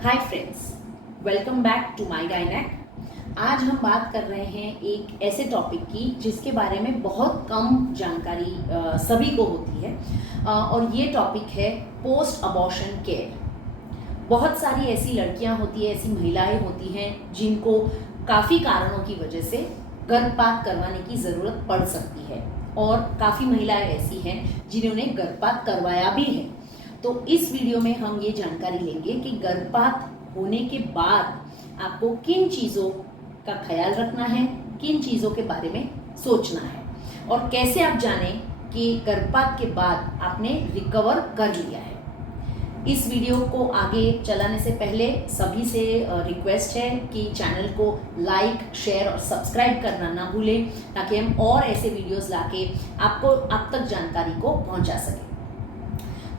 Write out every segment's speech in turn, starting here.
Hi friends, welcome back to my gynaec. आज हम बात कर रहे हैं एक ऐसे टॉपिक की जिसके बारे में बहुत कम जानकारी सभी को होती है और ये टॉपिक है पोस्ट अबॉर्शन केयर। बहुत सारी ऐसी लड़कियां होती है, ऐसी महिलाएं होती हैं जिनको काफ़ी कारणों की वजह से गर्भपात करवाने की ज़रूरत पड़ सकती है और काफ़ी महिलाएं ऐसी हैं जिन्होंने गर्भपात करवाया भी है। तो इस वीडियो में हम ये जानकारी लेंगे कि गर्भपात होने के बाद आपको किन चीज़ों का ख्याल रखना है, किन चीज़ों के बारे में सोचना है और कैसे आप जानें कि गर्भपात के बाद आपने रिकवर कर लिया है। इस वीडियो को आगे चलाने से पहले सभी से रिक्वेस्ट है कि चैनल को लाइक, शेयर और सब्सक्राइब करना ना भूलें ताकि हम और ऐसे वीडियोस लाके आपको अब तक जानकारी को पहुंचा सकें।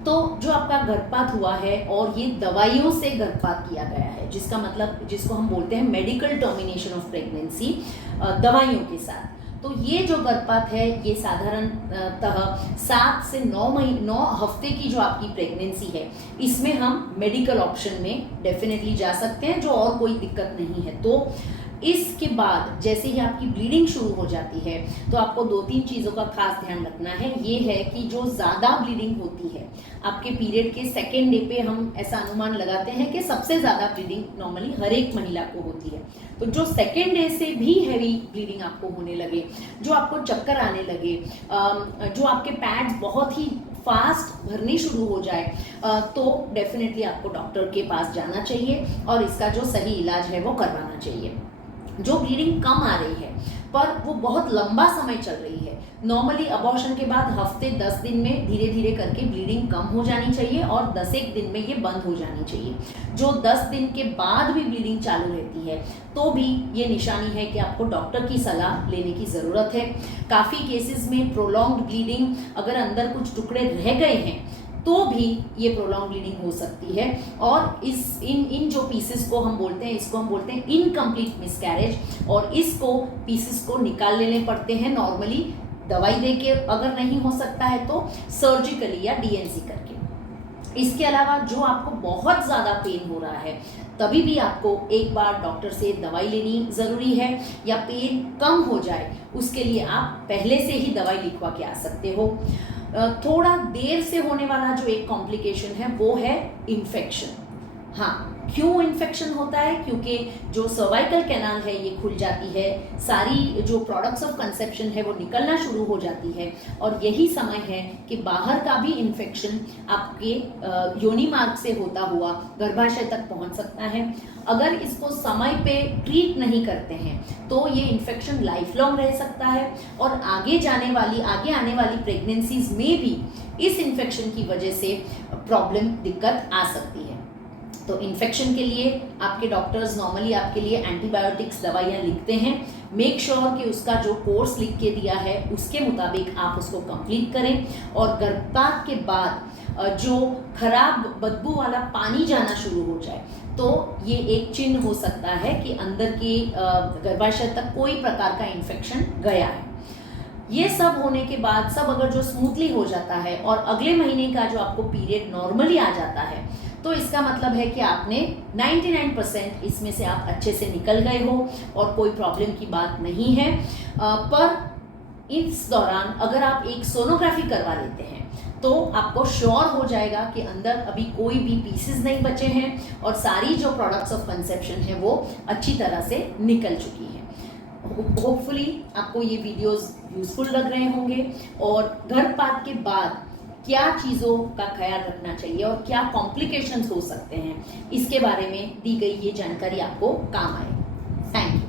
तो जो आपका गर्भपात हुआ है और ये दवाइयों से गर्भपात किया गया है, जिसका मतलब जिसको हम बोलते हैं मेडिकल टर्मिनेशन ऑफ प्रेगनेंसी, दवाइयों के साथ, तो ये जो गर्भपात है ये साधारणतः 7 से 9 हफ्ते की जो आपकी प्रेगनेंसी है इसमें हम मेडिकल ऑप्शन में डेफिनेटली जा सकते हैं, जो और कोई दिक्कत नहीं है। तो इसके बाद जैसे ही आपकी ब्लीडिंग शुरू हो जाती है तो आपको 2-3 चीज़ों का खास ध्यान रखना है। ये है कि जो ज़्यादा ब्लीडिंग होती है आपके पीरियड के सेकेंड डे पे, हम ऐसा अनुमान लगाते हैं कि सबसे ज़्यादा ब्लीडिंग नॉर्मली हर एक महिला को होती है। तो जो सेकेंड डे से भी हैवी ब्लीडिंग आपको होने लगे, जो आपको चक्कर आने लगे, जो आपके पैड्स बहुत ही फास्ट भरनी शुरू हो जाए, तो डेफिनेटली आपको डॉक्टर के पास जाना चाहिए और इसका जो सही इलाज है वो करवाना चाहिए। जो ब्लीडिंग कम आ रही है पर वो बहुत लंबा समय चल रही है, नॉर्मली अबॉर्शन के बाद हफ्ते 10 दिन में धीरे धीरे करके ब्लीडिंग कम हो जानी चाहिए और 10-1 दिन में ये बंद हो जानी चाहिए। जो 10 दिन के बाद भी ब्लीडिंग चालू रहती है तो भी ये निशानी है कि आपको डॉक्टर की सलाह लेने की ज़रूरत है। काफ़ी केसेस में प्रोलॉन्ग्ड ब्लीडिंग, अगर अंदर कुछ टुकड़े रह गए हैं तो भी ये प्रोलॉन्ग ब्लीडिंग हो सकती है और इन जो पीसेस को हम बोलते हैं, इसको हम बोलते हैं इनकम्प्लीट मिसकैरेज और इसको पीसेस को निकाल लेने पड़ते हैं नॉर्मली दवाई देके, अगर नहीं हो सकता है तो सर्जिकली या डीएनसी करके। इसके अलावा जो आपको बहुत ज़्यादा पेन हो रहा है तभी भी आपको एक बार डॉक्टर से दवाई लेनी ज़रूरी है, या पेन कम हो जाए उसके लिए आप पहले से ही दवाई लिखवा के आ सकते हो। थोड़ा देर से होने वाला जो एक कॉम्प्लिकेशन है वो है इन्फेक्शन। हाँ, क्यों इन्फेक्शन होता है? क्योंकि जो सर्वाइकल कैनाल है ये खुल जाती है, सारी जो प्रोडक्ट्स ऑफ कंसेप्शन है वो निकलना शुरू हो जाती है और यही समय है कि बाहर का भी इन्फेक्शन आपके योनि मार्ग से होता हुआ गर्भाशय तक पहुंच सकता है। अगर इसको समय पे ट्रीट नहीं करते हैं तो ये इन्फेक्शन लाइफ लॉन्ग रह सकता है और आगे आने वाली प्रेगनेंसीज में भी इस इन्फेक्शन की वजह से प्रॉब्लम, दिक्कत आ सकती है। तो इन्फेक्शन के लिए आपके डॉक्टर्स नॉर्मली आपके लिए एंटीबायोटिक्स दवाइयाँ लिखते हैं। मेक श्योर कि उसका जो कोर्स लिख के दिया है उसके मुताबिक आप उसको कंप्लीट करें और गर्भपात के बाद जो खराब बदबू वाला पानी जाना शुरू हो जाए तो ये एक चिन्ह हो सकता है कि अंदर के गर्भाशय तक कोई प्रकार का इन्फेक्शन गया है। ये सब होने के बाद सब अगर जो स्मूथली हो जाता है और अगले महीने का जो आपको पीरियड नॉर्मली आ जाता है तो इसका मतलब है कि आपने 99% इसमें से आप अच्छे से निकल गए हो और कोई प्रॉब्लम की बात नहीं है। पर इस दौरान अगर आप एक सोनोग्राफी करवा लेते हैं तो आपको श्योर हो जाएगा कि अंदर अभी कोई भी पीसेस नहीं बचे हैं और सारी जो प्रोडक्ट्स ऑफ कंसेप्शन है वो अच्छी तरह से निकल चुकी है। होपफुली आपको ये वीडियोस यूजफुल लग रहे होंगे और गर्भपात के बाद क्या चीज़ों का ख्याल रखना चाहिए और क्या कॉम्प्लिकेशंस हो सकते हैं इसके बारे में दी गई ये जानकारी आपको काम आए। Thank you.